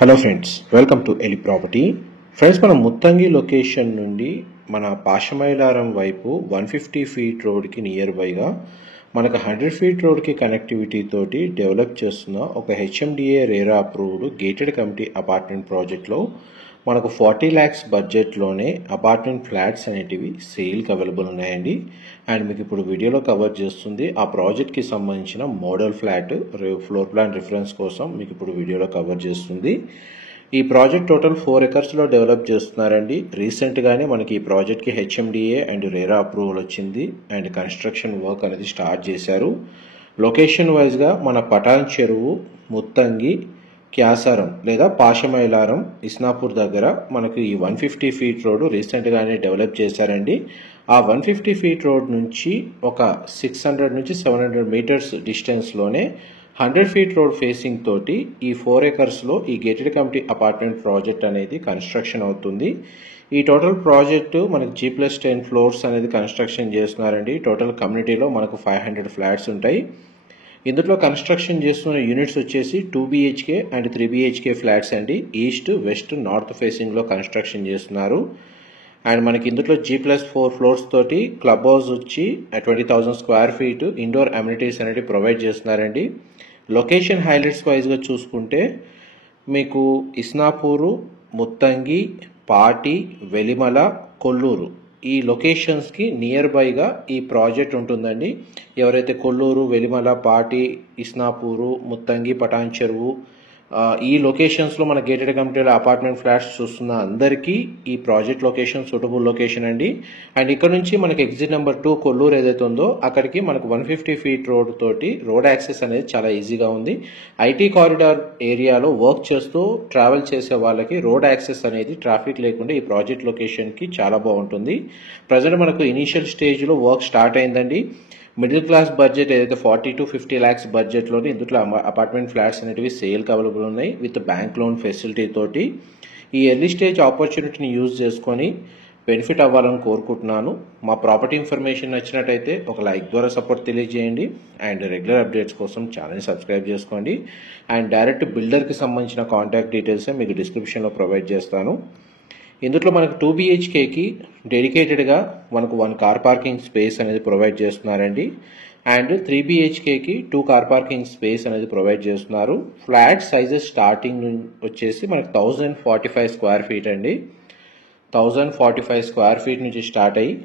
Hello friends, welcome to ఎలి property. Friends, మనం Muthangi location నుండి మన పాషమైలారం వైపు 150 ఫీట్ రోడ్కి నియర్ బైగా మనకు 100 ఫీట్ రోడ్కి కనెక్టివిటీ తోటి డెవలప్ చేస్తున్న ఒక HMDA RERA approved gated committee apartment ప్రాజెక్ట్లో మనకు 40 lakhs బడ్జెట్లోనే అపార్ట్మెంట్ ఫ్లాట్స్ అనేటివి సేల్కి అవైలబుల్ ఉన్నాయండి. అండ్ మీకు ఇప్పుడు వీడియోలో కవర్ చేస్తుంది ఆ ప్రాజెక్ట్కి సంబంధించిన model flat floor plan reference కోసం మీకు ఇప్పుడు వీడియోలో కవర్ చేస్తుంది. ఈ ప్రాజెక్ట్ టోటల్ 4 acres డెవలప్ చేస్తున్నారండి. రీసెంట్గానే మనకి ఈ ప్రాజెక్ట్కి హెచ్ఎండిఏ అండ్ రేరా అప్రూవల్ వచ్చింది అండ్ కన్స్ట్రక్షన్ వర్క్ అనేది స్టార్ట్ చేశారు. లొకేషన్ వైజ్గా మన పటాన్ చెరువు, ముత్తంగి, క్యాసారం లేదా పాషమైలారం, ఇస్నాపూర్ దగ్గర మనకు ఈ 150 ఫీట్ రోడ్ రీసెంట్గానే డెవలప్ చేశారండి. ఆ 150 ఫీట్ రోడ్ నుంచి ఒక 600 నుంచి 700 మీటర్స్ డిస్టెన్స్లోనే 100 ఫీట్ రోడ్ ఫేసింగ్ తోటి ఈ 4 acresలో ఈ గేటెడ్ కమిటీ అపార్ట్మెంట్ ప్రాజెక్ట్ అనేది కన్స్ట్రక్షన్ అవుతుంది. ఈ టోటల్ ప్రాజెక్టు మనకు G+10 ఫ్లోర్స్ అనేది కన్స్ట్రక్షన్ చేస్తున్నారండి. టోటల్ కమ్యూనిటీలో మనకు 500 ఫ్లాట్స్ ఉంటాయి. ఇందులో కన్స్ట్రక్షన్ చేస్తున్న యూనిట్స్ వచ్చేసి 2 BHK అండ్ 3 BHK ఫ్లాట్స్ అండి. ఈస్ట్, వెస్ట్, నార్త్ ఫేసింగ్లో కన్స్ట్రక్షన్ చేస్తున్నారు. అండ్ మనకి ఇందులో G+4 ఫ్లోర్స్ తోటి క్లబ్ హౌస్ వచ్చి 20,000 స్క్వేర్ ఫీట్ ఇండోర్ అమ్యూనిటీస్ అనేది ప్రొవైడ్ చేస్తున్నారండి. లొకేషన్ హైలైట్స్ వైజ్గా చూసుకుంటే మీకు ఇస్నాపూరు, ముత్తంగి, పాటి, వెలిమల, కొల్లూరు ఈ లొకేషన్స్కి నియర్ బైగా ఈ ప్రాజెక్ట్ ఉంటుందండి. ఎవరైతే కొల్లూరు, వెలిమల, పాటి, ఇస్నాపూరు, ముత్తంగి, పటాన్ చెరువు ఈ లొకేషన్స్లో మన గేటెడ్ కమిటీలో అపార్ట్మెంట్ ఫ్లాట్స్ చూస్తున్న అందరికీ ఈ ప్రాజెక్ట్ లొకేషన్ సూటబుల్ లొకేషన్ అండి. అండ్ ఇక్కడ నుంచి మనకి ఎగ్జిట్ నెంబర్ 2 కొల్లూరు ఏదైతే ఉందో అక్కడికి మనకు 150 ఫీట్ రోడ్ తోటి రోడ్ యాక్సెస్ అనేది చాలా ఈజీగా ఉంది. ఐటీ కారిడార్ ఏరియాలో వర్క్ చేస్తూ ట్రావెల్ చేసే వాళ్ళకి రోడ్ యాక్సెస్ అనేది ట్రాఫిక్ లేకుండా ఈ ప్రాజెక్ట్ లొకేషన్కి చాలా బాగుంటుంది. ప్రజెంట్ మనకు ఇనీషియల్ స్టేజ్లో వర్క్ స్టార్ట్ అయిందండి. మిడిల్ క్లాస్ బడ్జెట్ ఏదైతే 40 to 50 lakhs బడ్జెట్లోని ఇందులో అపార్ట్మెంట్ ఫ్లాట్స్ అనేటివి సేల్కి అవైలబుల్ ఉన్నాయి విత్ బ్యాంక్ లోన్ ఫెసిలిటీ తోటి. ఈ ఎర్లీ స్టేజ్ ఆపర్చునిటీని యూజ్ చేసుకొని బెనిఫిట్ అవ్వాలని కోరుకుంటున్నాను. మా ప్రాపర్టీ ఇన్ఫర్మేషన్ నచ్చినట్టయితే ఒక లైక్ ద్వారా సపోర్ట్ తెలియజేయండి. అండ్ రెగ్యులర్ అప్డేట్స్ కోసం ఛానల్ని సబ్స్క్రైబ్ చేసుకోండి. అండ్ డైరెక్ట్ బిల్డర్కి సంబంధించిన కాంటాక్ట్ డీటెయిల్స్ మీకు డిస్క్రిప్షన్లో ప్రొవైడ్ చేస్తాను. ఇందులో మనకు 2 BHKకి డెడికేటెడ్గా మనకు 1 కార్ పార్కింగ్ స్పేస్ అనేది ప్రొవైడ్ చేస్తున్నారండి. అండ్ 3 BHKకి 2 కార్ పార్కింగ్ స్పేస్ అనేది ప్రొవైడ్ చేస్తున్నారు. ఫ్లాట్ సైజెస్ స్టార్టింగ్ వచ్చేసి మనకు 1045 స్క్వేర్ ఫీట్ అండి. 1045 స్క్వేర్ ఫీట్ నుంచి స్టార్ట్ అయ్యి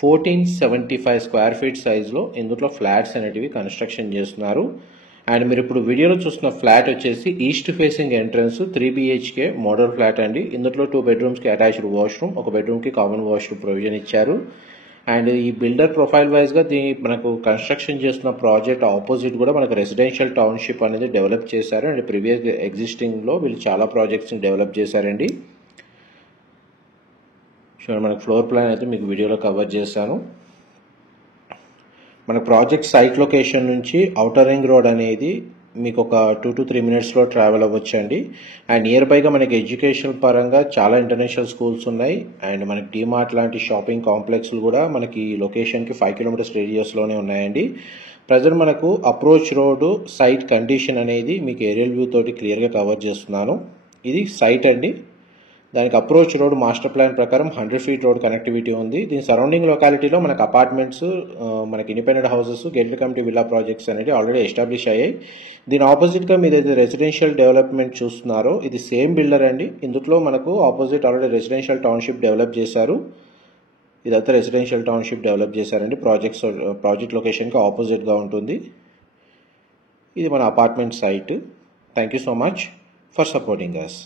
1475 స్క్వేర్ ఫీట్ సైజులో ఇందులో ఫ్లాట్స్ అనేటివి కన్స్ట్రక్షన్ చేస్తున్నారు. అండ్ మీరు ఇప్పుడు వీడియోలో చూస్తున్న ఫ్లాట్ వచ్చేసి east facing entrance 3 BHK model flat అండి. ఇందులో 2 bedrooms అటాచ్డ్ వాష్రూమ్, 1 bedroomకి కామన్ వాష్రూమ్ ప్రొవిజన్ ఇచ్చారు. అండ్ ఈ బిల్డర్ ప్రొఫైల్ వైజ్గా మనకు కన్స్ట్రక్షన్ చేస్తున్న ప్రాజెక్ట్ ఆపోజిట్ కూడా మనకు రెసిడెన్షియల్ టౌన్షిప్ అనేది డెవలప్ చేశారు. అండ్ ప్రీవియస్ ఎగ్జిస్టింగ్లో వీళ్ళు చాలా ప్రాజెక్ట్స్ని డెవలప్ చేశారండి. చూడండి, మనకు ఫ్లోర్ ప్లాన్ అయితే మీకు వీడియోలో కవర్ చేశాను. మన ప్రాజెక్ట్ సైట్ లొకేషన్ నుంచి ఔటర్ రింగ్ రోడ్ అనేది మీకు ఒక 2 to 3 minutesలో ట్రావెల్ అవ్వచ్చండి. అండ్ నియర్ బైగా మనకి ఎడ్యుకేషన్ పరంగా చాలా ఇంటర్నేషనల్ స్కూల్స్ ఉన్నాయి. అండ్ మనకి డీమార్ట్ లాంటి షాపింగ్ కాంప్లెక్స్లు కూడా మనకి లొకేషన్కి 5 kilometers రేడియస్లోనే ఉన్నాయండి. ప్రజెంట్ మనకు అప్రోచ్ రోడ్డు సైట్ కండిషన్ అనేది మీకు ఏరియల్ వ్యూ తోటి క్లియర్గా కవర్ చేస్తున్నాను. ఇది సైట్ అండి. దానికి అప్రోచ్ రోడ్ మాస్టర్ ప్లాన్ ప్రకారం 100 ఫీట్ రోడ్ కనెక్టివిటీ ఉంది. దీని సరౌండింగ్ లొకాలిటీలో మనకు అపార్ట్మెంట్స్, మనకి independent houses, gated committee villa projects అనేవి ఆల్రెడీ ఎస్టాబ్లిష్ అయ్యాయి. దీని ఆపోజిట్గా మీరు ఏదైతే రెసిడెన్షియల్ డెవలప్మెంట్ చూస్తున్నారో ఇది సేమ్ బిల్డర్ అండి. ఇందులో మనకు opposite already residential township develop చేశారు. ఇదంతా రెసిడెన్షియల్ టౌన్షిప్ డెవలప్ చేశారండి. ప్రాజెక్ట్ లొకేషన్కి ఆపోజిట్గా ఉంటుంది. ఇది మన apartment site. Thank you so much for supporting us.